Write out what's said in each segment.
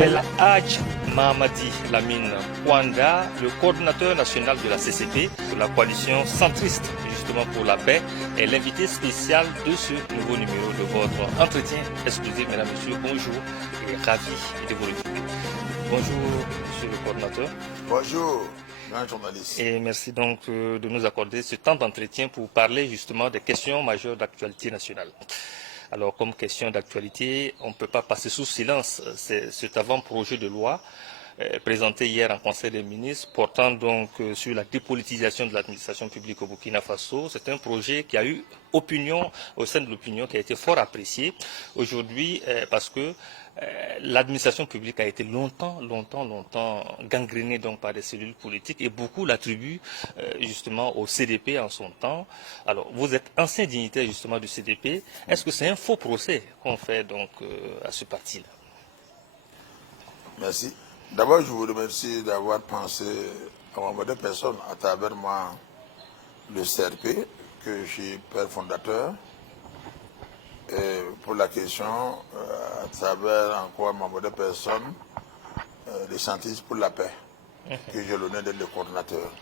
El Hadj Mahamadi Lamine Kwanda, le coordinateur national de la CCP, de la coalition centriste justement pour la paix, est l'invité spécial de ce nouveau numéro de votre entretien exclusif. Mesdames, Messieurs, bonjour et ravi de vous retrouver. Bonjour, Monsieur le coordinateur. Bonjour, grand journaliste. Et merci donc de nous accorder ce temps d'entretien pour parler justement des questions majeures d'actualité nationale. Alors, comme question d'actualité, on ne peut pas passer sous silence cet avant-projet de loi présenté hier en Conseil des ministres portant donc sur la dépolitisation de l'administration publique au Burkina Faso. C'est un projet qui a eu opinion, au sein de l'opinion, qui a été fort apprécié aujourd'hui parce que l'administration publique a été longtemps gangrénée donc par des cellules politiques et beaucoup l'attribuent justement au CDP en son temps. Alors, vous êtes ancien dignitaire justement du CDP. Est-ce que c'est un faux procès qu'on fait donc à ce parti-là? Merci. D'abord, je vous remercie d'avoir pensé à ma modeste personne à travers moi, le CRP, que je suis père fondateur. Et pour la question, à travers encore ma modeste personne, les scientifiques pour la paix, que j'ai l'honneur d'être le coordinateur.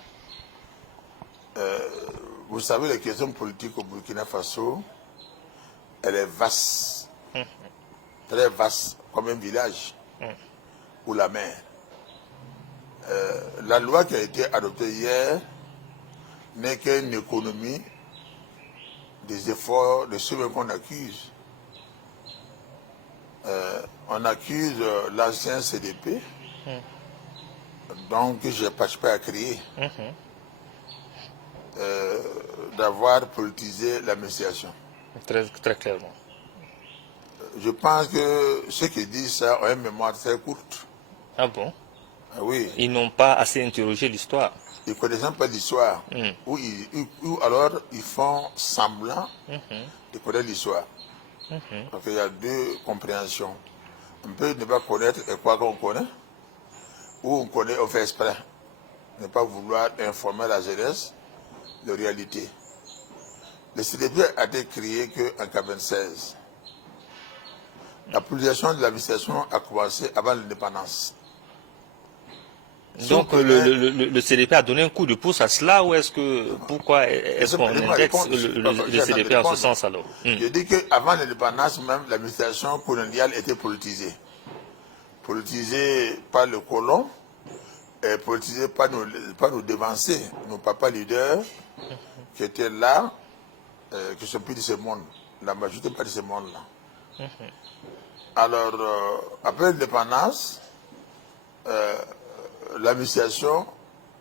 Vous savez, les questions politiques au Burkina Faso, elle est vaste, très vaste, comme un village ou la mer. La loi qui a été adoptée hier n'est qu'une économie des efforts de ceux qu'on accuse. On accuse l'ancien CDP, donc j'ai participé à créer, d'avoir politisé l'administration. Très clairement. Je pense que ceux qui disent ça ont une mémoire très courte. Ah bon? Ah oui. Ils n'ont pas assez interrogé l'histoire. Ils ne connaissent pas l'histoire. Ou alors ils font semblant de connaître l'histoire. Donc il y a deux compréhensions. On peut ne pas connaître et quoi qu'on connaît, ou on connaît, on fait exprès. Ne pas vouloir informer la jeunesse de réalité. Le CDP a été créé qu'en 1996. La politisation de l'administration a commencé avant l'indépendance. Donc le CDP a donné un coup de pouce à cela ou pourquoi est-ce qu'on indexe le CDP en ce sens alors? Je dis qu'avant l'indépendance même, l'administration coloniale était politisée. Politisée par le colon, et politisée par nos devanciers, nos papas leaders qui étaient là, qui ne sont plus de ce monde. La majorité pas de ce monde-là. Alors, après l'indépendance, l'administration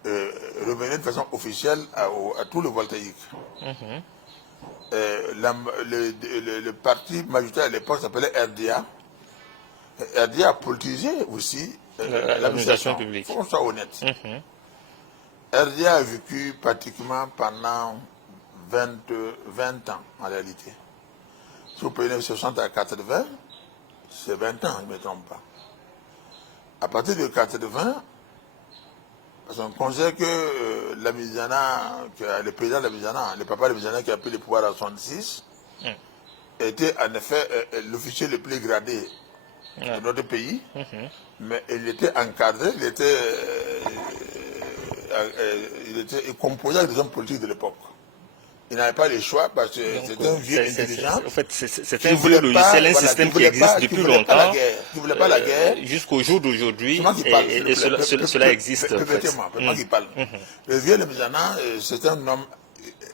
revenait de façon officielle à tout le voltaïque. Le parti majoritaire à l'époque s'appelait RDA. RDA a politisé aussi l'administration publique. Il faut qu'on soit honnête. RDA a vécu pratiquement pendant 20 ans en réalité. Si vous prenez 60 à 80, c'est 20 ans, je ne me trompe pas. À partir de 80, parce qu'on considère que le président de la Mizana, le papa de Mizana qui a pris le pouvoir en 1966, était en effet l'officier le plus gradé de notre pays, mais il était encadré, il composait avec des hommes politiques de l'époque. Il n'avait pas le choix parce que c'est un vieux intelligent. En fait, c'est un vieux logiciel, un système qui existe depuis longtemps, qui ne voulait pas la guerre. Jusqu'au jour d'aujourd'hui, et cela existe. Qui parle. Le vieux Lemizana, c'est un homme,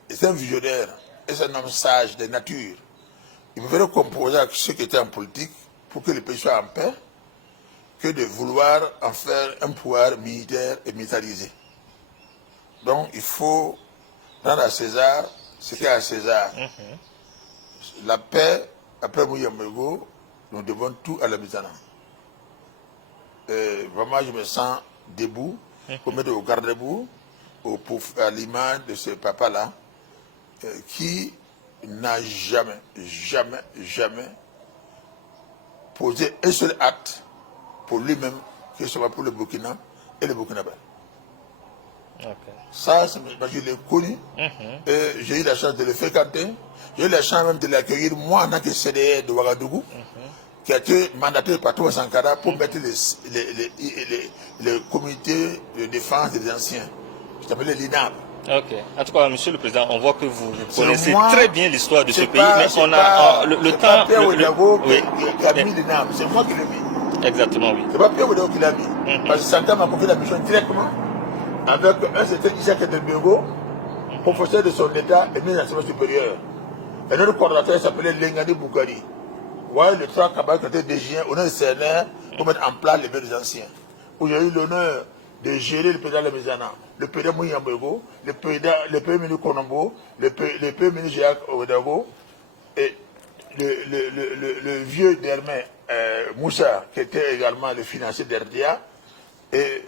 c'est un visionnaire, et c'est un homme sage de nature. Il pouvait composer avec ceux qui étaient en politique pour que le pays soit en paix, que de vouloir en faire un pouvoir militaire et militarisé. Donc il faut rendre à César ce qu'il y a à César. La paix, après Mouyamego, nous devons tout à la Mizana. Vraiment, je me sens debout, pour mettre au garde-boue, à l'image de ce papa-là, qui n'a jamais posé un seul acte pour lui-même, que ce soit pour le Burkina et le Burkinabé. Ça, c'est parce que je l'ai connu, et j'ai eu la chance de le fréquenter, j'ai eu la chance même de l'accueillir moi en tant que CDR de Ouagadougou, qui a été mandaté par Thomas Sankara pour mettre le comité de défense des anciens, qui s'appelait l'INAB. Ok. En tout cas, Monsieur le Président, on voit que vous connaissez très bien l'histoire de ce pays, mais on a le temps. Pierre Ouedraogo qui a mis l'INAB, c'est moi qui l'ai mis. Exactement, oui. C'est pas Pierre Ouedraogo qui l'a mis. Parce que Sankara m'a confié la mission directement avec un certain Isaac Edelbego, professeur de son état et ministre de l'enseignement supérieur. Et notre coordinateur s'appelait Lengani Boukari. Ouais, le trois camarades qui étaient désignés au nom de CNR pour mettre en place les biens des anciens. Où j'ai eu l'honneur de gérer le président Lemizana, le président Mouyambego, le premier ministre Konombo, le premier ministre Jacques Ouedraogo, et le vieux Dermain Moussa, qui était également le financier d'Erdia, et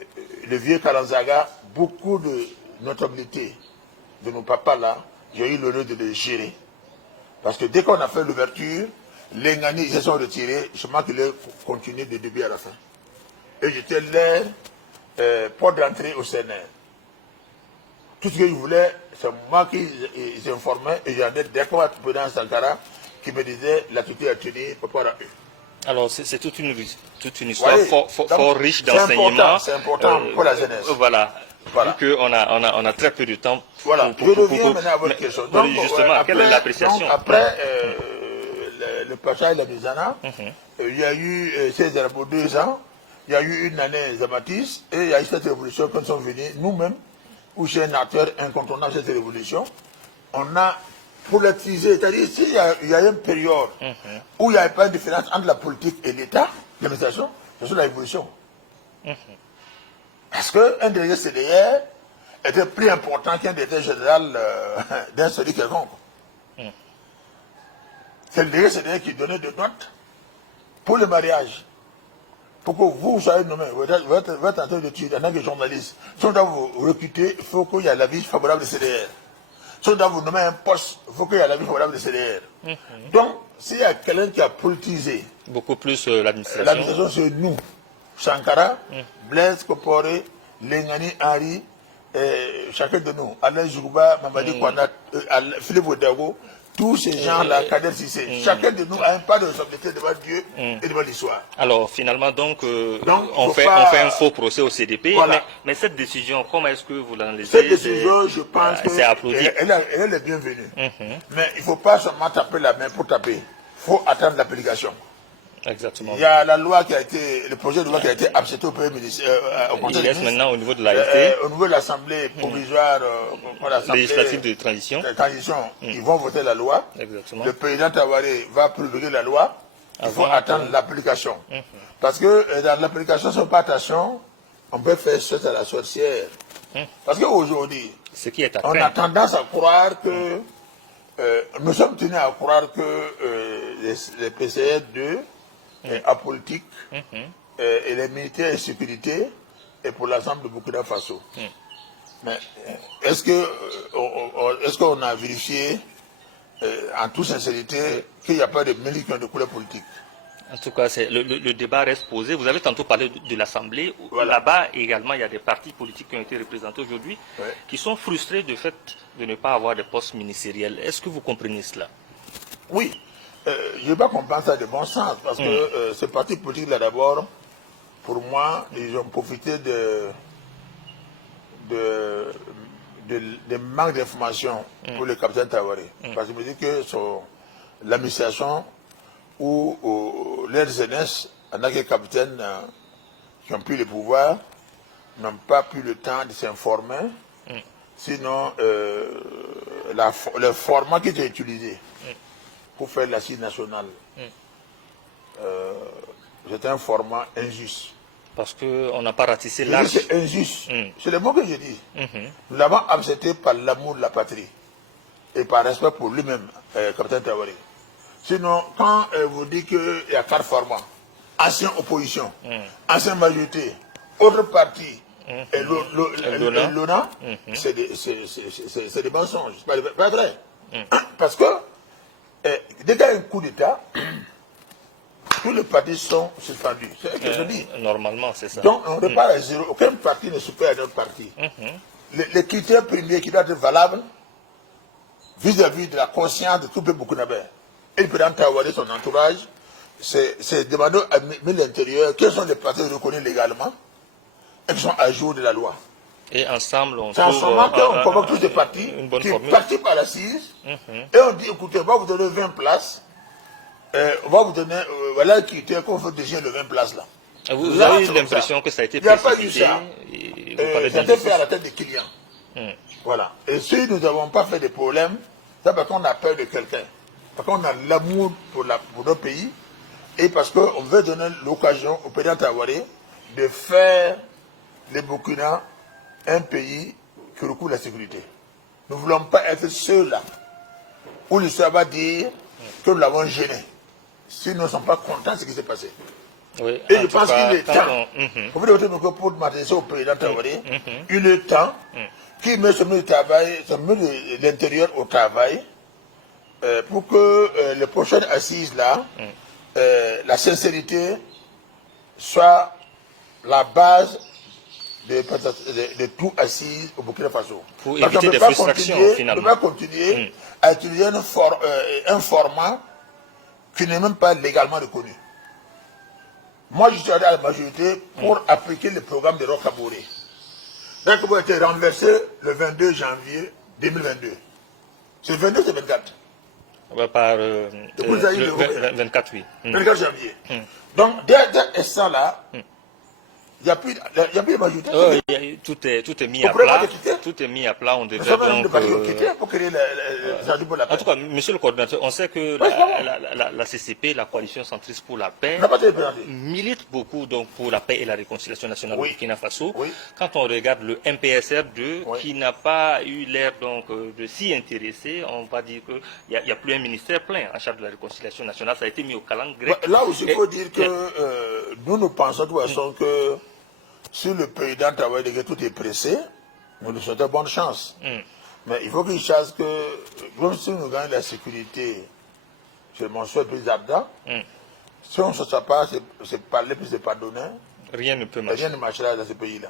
le vieux Kalanzaga, beaucoup de notabilité de nos papas là, j'ai eu l'honneur de les gérer. Parce que dès qu'on a fait l'ouverture, les Ngani se sont retirés, je pense qu'ils ont continué de début à la fin. Et j'étais leur porte d'entrée au CNR. Tout ce qu'ils voulaient, c'est moi qui les informais et j'en ai d'accord avec le président Sankara qui me disait la tutelle à tenir par rapport à eux. Alors c'est toute une histoire fort riche d'enseignements. C'est important pour la jeunesse. Voilà. Vu qu'on a très peu de temps. Voilà. Je reviens maintenant à votre question. Donc, justement, quelle est l'appréciation? Après le passage de la Mizana, il y a eu ces arbres 2 ans, il y a eu une année Zamatis, et il y a eu cette révolution quand nous sommes venus, nous-mêmes, où j'ai un acteur incontournable de cette révolution, on a politisé, c'est-à-dire s'il y a une période où il n'y avait pas de différence entre la politique et l'État, l'administration, c'est sur la révolution. Parce qu'un délégué CDR était plus important qu'un directeur général d'un seul quelconque. C'est le délégué CDR qui donnait des notes pour le mariage. Pour que vous soyez nommé, vous êtes en train d'étudier en tant que journaliste. Si on doit vous recruter, il faut qu'il y ait l'avis favorable de CDR. Si on doit vous nommer un poste, il faut qu'il y ait l'avis favorable de CDR. Donc, s'il y a quelqu'un qui a politisé, beaucoup plus l'administration. L'administration, c'est nous. Sankara, Blaise Compaoré, Lengani Henri, chacun de nous, Alain Jouba, Mamadi Kouana, Philippe Ouedraogo, tous ces gens-là, Kader Sissé, chacun de nous a un pas de responsabilité devant Dieu et devant l'histoire. Alors finalement, donc on fait un faux procès au CDP, voilà. mais cette décision, comment est-ce que vous l'analyser? Cette décision, je pense que c'est applaudi. Elle est bienvenue. Mais il ne faut pas seulement taper la main pour taper. Il faut attendre l'application. Exactement. Il y a la loi qui a été, le projet de loi qui a été accepté au Premier ministre, au Conseil des ministres. Maintenant au niveau de l'AFT. Au niveau de l'Assemblée provisoire, législative de transition. Ils vont voter la loi. Exactement. Le président Tawaré va promulguer la loi. Il faut attendre l'application. Parce que dans l'application, sans pas attention, on peut faire sauter à la sorcière. Parce qu'aujourd'hui, on a tendance à croire que, nous sommes tenus à croire que les PCR 2 apolitique et les militaires et sécurité et pour l'ensemble de Burkina Faso. Mais est-ce qu'on a vérifié en toute sincérité qu'il n'y a pas de militants de couleur politique? En tout cas, le débat reste posé. Vous avez tantôt parlé de l'Assemblée. Voilà. Là-bas également, il y a des partis politiques qui ont été représentés aujourd'hui qui sont frustrés du fait de ne pas avoir de poste ministériel. Est-ce que vous comprenez cela? Oui. Je ne vais pas comprendre ça de bon sens, parce que ces partis politiques-là, d'abord, pour moi, ils ont profité de manque d'informations pour le capitaine Tawaré. Parce que je me dis que l'administration ou l'air jeunesse, en tant que capitaines qui ont pris le pouvoir, n'ont pas pris le temps de s'informer. Sinon, le format qui était utilisé pour faire l'assise nationale, c'est un format injuste. Parce qu'on n'a pas ratissé l'âge. C'est injuste. C'est le mot que je dis. Nous l'avons accepté par l'amour de la patrie et par respect pour lui-même, capitaine Tawaré. Sinon, quand vous dites qu'il y a 4 formats, ancienne opposition, ancienne majorité, autre parti, et l'ONA, c'est des mensonges. C'est pas vrai. Parce que dès qu'il y a un coup d'État, tous les partis sont suspendus. C'est ce que je dis. Normalement, c'est ça. Donc, on repart à zéro. Aucun parti ne supère à notre parti. Les critères premiers qui doivent être valables vis-à-vis de la conscience de tout le peuple burkinabé. Et le président Tawaré, son entourage, c'est demander à l'intérieur quels sont les partis reconnus légalement et qui sont à jour de la loi. Et ensemble, on convoque tous les partis qui participent à l'assise et on dit, écoutez, on va vous donner 20 places, on va vous donner, voilà qui qu'on veut déjà le 20 places là. Vous avez eu l'impression que ça a été précipité? Il n'y a pas eu ça. Ça a été fait à la tête des clients. Voilà. Et si nous n'avons pas fait de problème, c'est parce qu'on a peur de quelqu'un. Parce qu'on a l'amour pour notre pays et parce qu'on veut donner l'occasion au président Traoré de faire le Burkina un pays qui recouvre la sécurité. Nous ne voulons pas être ceux là où l'histoire va dire que nous l'avons gêné. Si nous ne sommes pas contents de ce qui s'est passé. Oui, et je pense qu'il est temps, pour m'adresser au président Traoré, il est temps qu'il mette son ministre de l'Intérieur au travail pour que les prochaines assises là, la sincérité soit la base de tout assise au Burkina Faso. Pour éviter des frustrations finalement. On ne peut pas continuer à utiliser un format qui n'est même pas légalement reconnu. Moi, je suis allé à la majorité pour appliquer le programme de Roch-Kaboré. Roch-Kaboré a été renversé le 22 janvier 2022. C'est 22, c'est 24. Par le 24, oui. 24 janvier. Donc, dès ce là, il n'y a plus de majorité. Tout est mis à plat. Tout est mis à plat. On devrait donc... pour créer la paix. En tout cas, monsieur le coordinateur, on sait que la CCP, la coalition centriste pour la paix, milite beaucoup donc, pour la paix et la réconciliation nationale au Burkina Faso. Quand on regarde le MPSR2, qui n'a pas eu l'air donc de s'y intéresser, on va dire qu'il n'y a plus un ministère plein en charge de la réconciliation nationale. Ça a été mis au calan grec. Là aussi, il faut dire que nous pensons de toute façon que si le président travaille que tout est pressé, nous lui souhaitons bonne chance. Mais il faut qu'il sache que, même si nous gagnons la sécurité, c'est mon souhait plus abda, si on ne se sait pas, c'est parler puis c'est pardonner, rien ne peut marcher. Rien ne marchera dans ce pays-là.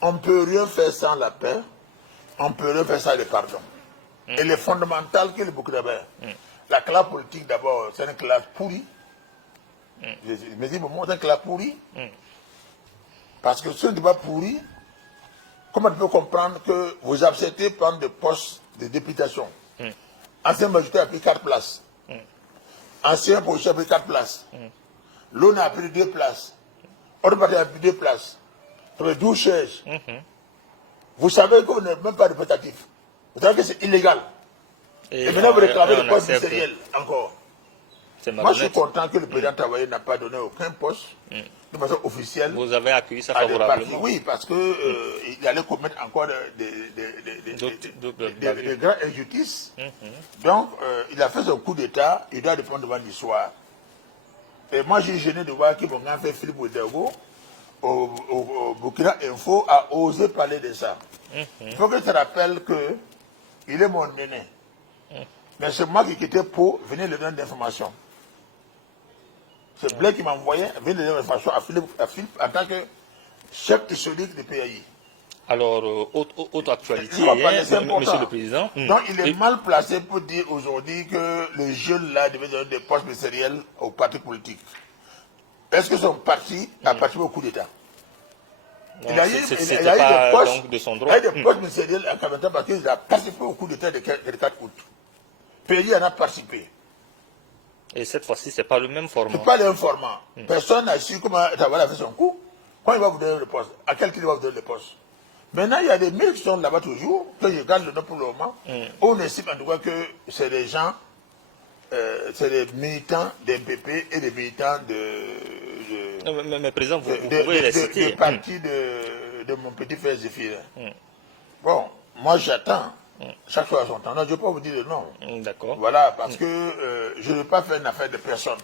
On ne peut rien faire sans la paix, on ne peut rien faire sans le pardon. Et le fondamental que le Burkinabé, la classe politique d'abord, c'est une classe pourrie. Je me dis, bon, c'est une classe pourrie. Parce que si on n'est pas pourri, comment tu peux comprendre que vous acceptez prendre des postes de députation? Ancien magistrat a pris 4 places. Ancien policier a pris 4 places. L'ONU a pris 2 places. Autre parti a pris 2 places. Ça fait 12 chaises. Vous savez que vous n'êtes même pas représentatif. Vous savez que c'est illégal. Et maintenant vous réclamez le poste ministériel encore. Moi je suis content que le président Traoré n'a pas donné aucun poste de façon officielle. Vous avez accueilli ça favorablement? Oui, parce qu'il allait commettre encore de grandes injustices. Donc, il a fait son coup d'État, il doit répondre devant l'histoire. Et moi, j'ai gêné de voir que mon grand frère Philippe Ouedraogo, au Burkina Info, a osé parler de ça. Il faut que je te rappelle qu'il est mon aîné. Mais c'est moi qui quittais pour venir lui donner d'informations. C'est Blake qui m'a envoyé, venir donner l'information à Philippe en tant que chef historique du PAI. Alors, autre actualité, monsieur le Président. Donc, il est mal placé pour dire aujourd'hui que le jeune là devait donner des postes ministériels aux partis politiques. Est-ce que son parti a participé au coup d'État? Il a eu des postes ministériels à Kabata parce qu'il a participé au coup d'État du 4 août. PAI en a participé. Et cette fois-ci, ce n'est pas le même format. Ce n'est pas le même format. Personne n'a su comment Traoré a fait son coup. Quand il va vous donner le poste, à quel qu'il va vous donner le poste. Maintenant, il y a des milles qui sont là-bas toujours, que je garde le nom pour le moment. On estime en tout cas que c'est des gens, c'est des militants des MPP et des militants mais président, vous pouvez les citer. Des partis de mon petit frère Zéphir. Bon, moi j'attends. Chaque fois à son temps. Non, je ne vais pas vous dire le nom. D'accord. Voilà, parce que je ne veux pas faire une affaire de personne.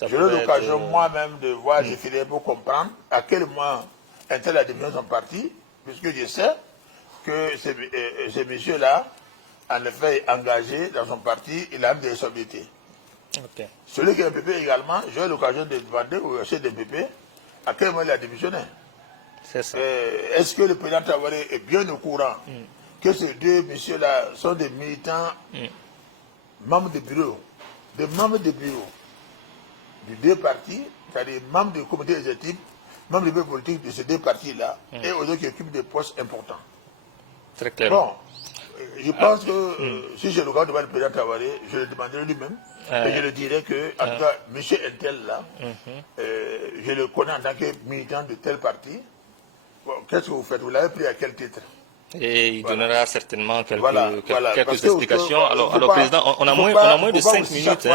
J'ai eu l'occasion moi-même de voir Zéphir pour comprendre à quel moment un-tel a défini son parti, puisque je sais que ce monsieur-là, en effet, est engagé dans son parti, il a même des responsabilités. Celui qui est MPP également, j'ai eu l'occasion de demander au chef de MPP à quel moment il a démissionné. Est-ce que le président Traoré est bien au courant que ces deux messieurs-là sont des militants, membres de bureau, des membres de bureau de deux partis, c'est-à-dire membres du comité exécutif, membres du bureau politique de ces deux partis-là, et aux autres qui occupent des postes importants. Très clair. Bon, je pense que si j'ai le cas devant le président Tavaré, je le demanderai lui-même, et je le dirai que, en tout cas, M. Intel, là, je le connais en tant que militant de tel parti. Bon, qu'est-ce que vous faites? Vous l'avez pris à quel titre? Et il donnera certainement quelques, quelques Parce explications. Alors, Président, on a moins de 5 minutes.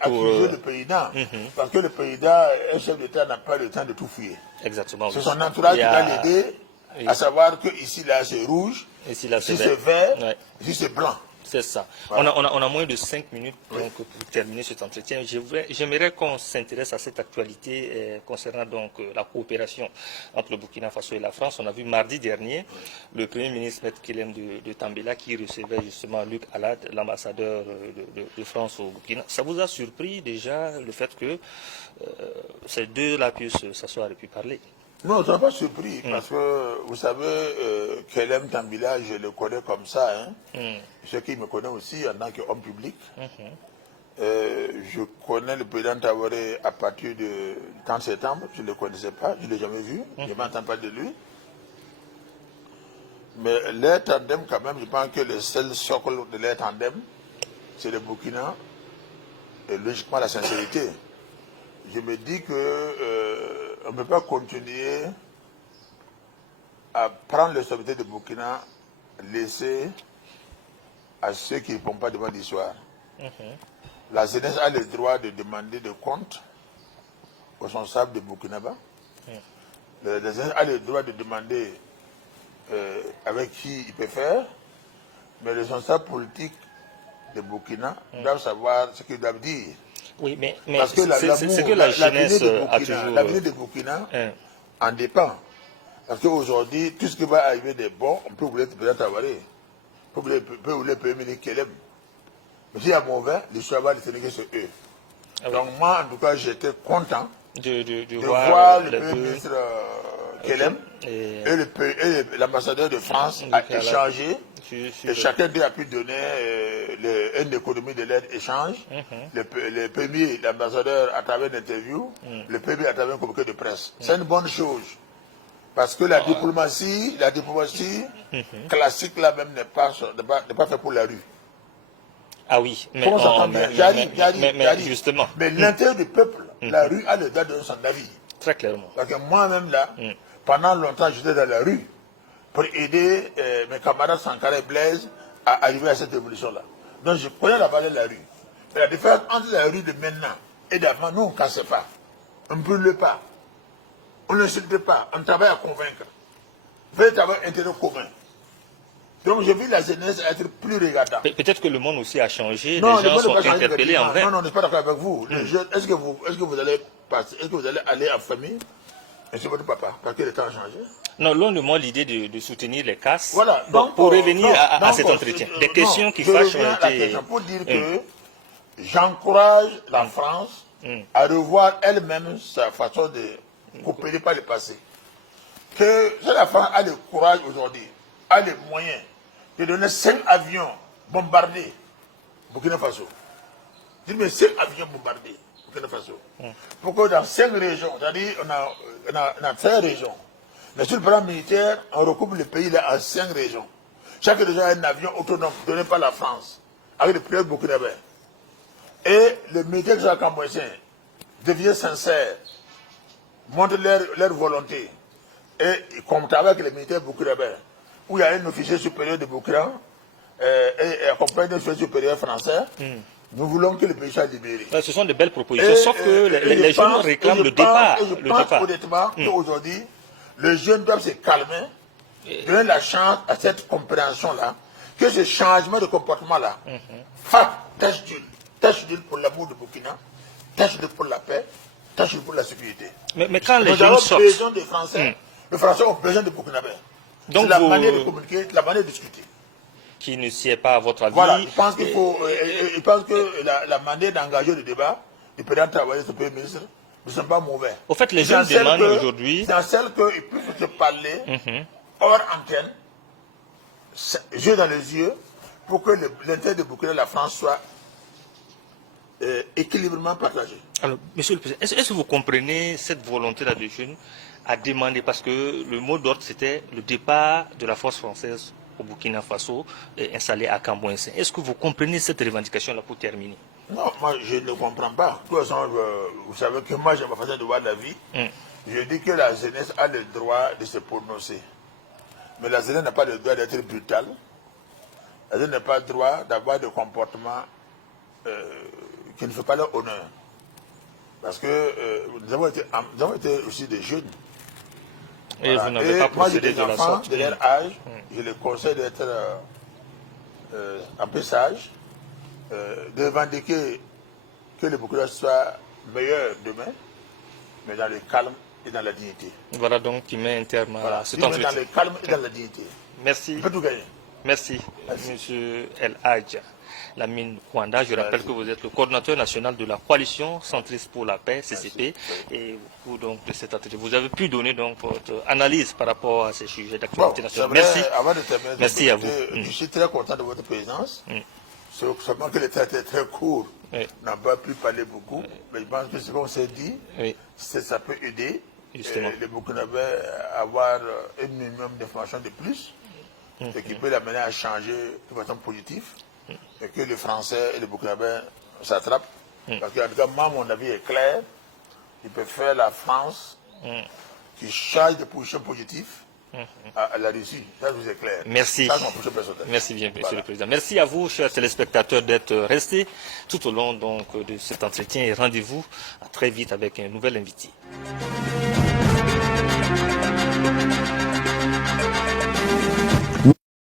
Accuser le président, parce que le président, un chef d'État, n'a pas le temps de tout fouiller. Exactement. C'est son entourage qui va l'aider à savoir que ici, là, c'est rouge, ici, c'est vert, ici, c'est blanc. C'est ça. Voilà. On a moins de 5 minutes donc, pour terminer cet entretien. J'aimerais qu'on s'intéresse à cette actualité concernant donc la coopération entre le Burkina Faso et la France. On a vu mardi dernier le Premier ministre Maître Kilem de Tambela qui recevait justement Luc Alad, l'ambassadeur de France au Burkina. Ça vous a surpris déjà le fait que ces deux-là puissent s'asseoir et puis parler? Non, ça n'a pas surpris, parce que, vous savez, Kelem Tambila, je le connais comme ça, ceux qui me connaissent aussi en tant qu'homme public. Je connais le président Tavaré à partir du 30 septembre, je ne le connaissais pas, je ne l'ai jamais vu, je ne m'entends pas de lui. Mais les tandem, quand même, je pense que le seul socle de les tandem, c'est le Burkina, et logiquement la sincérité. Je me dis que on ne peut pas continuer à prendre les sommité de Burkina, laisser à ceux qui ne font pas devant l'histoire. La jeunesse a le droit de demander des comptes aux responsables de Burkinaba. La jeunesse a le droit de demander avec qui il peut faire, mais les responsables politiques de Burkina doivent savoir ce qu'ils doivent dire. Oui, mais parce que c'est que la jeunesse a toujours... L'avenir de Burkina en dépend. Parce qu'aujourd'hui, tout ce qui va arriver de bon, on peut oublier le président Tavaré, on peut oublier le premier ministre Kelem. Mais s'il y a mauvais, l'histoire va déterminer sur eux. Donc moi, en tout cas, j'étais content de voir le premier ministre Kelem et l'ambassadeur de France a échangé. Et chacun d'eux a pu donner une économie de l'aide échange. Le premier, l'ambassadeur à travers une interview, le premier à travers un communiqué de presse. C'est une bonne chose. Parce que la diplomatie classique là même n'est pas faite pour la rue. Ah oui, mais justement. Mais l'intérêt du peuple, la rue a le droit de donner son avis. Très clairement. Parce que moi-même là, pendant longtemps j'étais dans la rue pour aider mes camarades Sankara et Blaise à arriver à cette évolution-là. Donc je connais la valeur de la rue. Mais la différence entre la rue de maintenant et d'avant, nous on ne casse pas, on ne brûle pas, on n'insulte pas, on travaille à convaincre. Véritablement intérêt commun. Donc je vis la jeunesse être plus regardant. Peut-être que le monde aussi a changé, non, les gens sont interpellés en vrai. Non, je ne suis pas d'accord avec vous. Est-ce que vous allez passer, est-ce que vous allez aller en famille et c'est votre papa, parce que le temps a changé? Non, loin de moi l'idée de soutenir les casses. Voilà. Donc, pour revenir à cet entretien, des questions qui fâchent ont été... Pour dire que j'encourage la France à revoir elle-même sa façon de coopérer par le passé. Que si la France a le courage aujourd'hui, a les moyens de donner 5 avions bombardés Burkina Faso. Dites-moi 5 avions bombardés Burkina Faso. Pourquoi dans 5 régions, c'est-à-dire on a 13 régions. Mais sur le plan militaire, on recoupe le pays là en 5 régions. Chaque région a un avion autonome donné par la France, avec le pilotes burkinabés. Et le militaire de Cambodgien devient sincère, montre leur volonté, et compte avec les militaires burkinabés, où il y a un officier supérieur de Burkina, et accompagné d'un officier supérieur français. Nous voulons que le pays soit libéré. Ce sont de belles propositions, sauf que les jeunes réclament le départ. Je pense honnêtement qu'aujourd'hui, les jeunes doivent se calmer, donner la chance à cette compréhension-là, que ce changement de comportement-là fasse tâche d'huile pour l'amour de Burkina, tâche d'huile pour la paix, tâche d'huile pour la sécurité. Mais quand les jeunes sortent... Nous avons besoin des Français, les Français ont besoin de Burkinabés. C'est la manière de communiquer, la manière de discuter. Qui ne sied pas à votre avis. Voilà, je pense qu'il faut, je pense que la manière d'engager le débat, du président travailler ce Premier ministre, ne sont pas mauvais. Au fait, les jeunes demandent aujourd'hui... Dans celle qu'ils puissent se parler hors antenne, yeux dans les yeux, pour que l'intérêt de Burkina et la France soit équilibrement partagé. Alors, Monsieur le Président, est-ce que vous comprenez cette volonté-là des jeunes à demander, parce que le mot d'ordre c'était le départ de la force française au Burkina Faso installée à Cambouensin. Est-ce que vous comprenez cette revendication-là pour terminer? Non, moi je ne comprends pas. De toute façon, vous savez que moi j'ai ma façon de voir la vie. Je dis que la jeunesse a le droit de se prononcer. Mais la jeunesse n'a pas le droit d'être brutale. La jeunesse n'a pas le droit d'avoir des comportements qui ne font pas leur honneur. Parce que nous avons été aussi des jeunes. Et voilà. vous n'avez pas procédé de la sorte. De leur âge, je les conseille d'être un peu sages, de revendiquer que le Burkina soit meilleur demain, mais dans le calme et dans la dignité. Voilà donc qui met un terme à cet entretien. Dans le calme et dans la dignité. Merci. On peut tout gagner. Merci, Monsieur El Hadj Lamine Kouanda. Je rappelle que vous êtes le coordinateur national de la coalition centriste pour la paix, CCP. Et au cours donc de cet entretien, vous avez pu donner donc votre analyse par rapport à ces sujets d'actualité nationale. Merci. Avant de terminer, merci à vous. Je suis très content de votre présence. Seulement que le temps était très court. On n'a pas pu parler beaucoup. Mais je pense que ce qu'on s'est dit, ça peut aider les Burkinabés à avoir un minimum d'informations de plus. Ce qui peut l'amener à changer de façon positive. Et que les Français et les Burkinabés s'attrapent. Parce qu'en tout cas, moi, mon avis est clair. Ils peuvent faire la France qui change de position positive à la Russie. Ça, je vous est clair. Merci. Ça, mon personnel. Merci bien, Monsieur le Président. Merci à vous, chers téléspectateurs, d'être restés tout au long donc, de cet entretien. Et rendez-vous très vite avec un nouvel invité.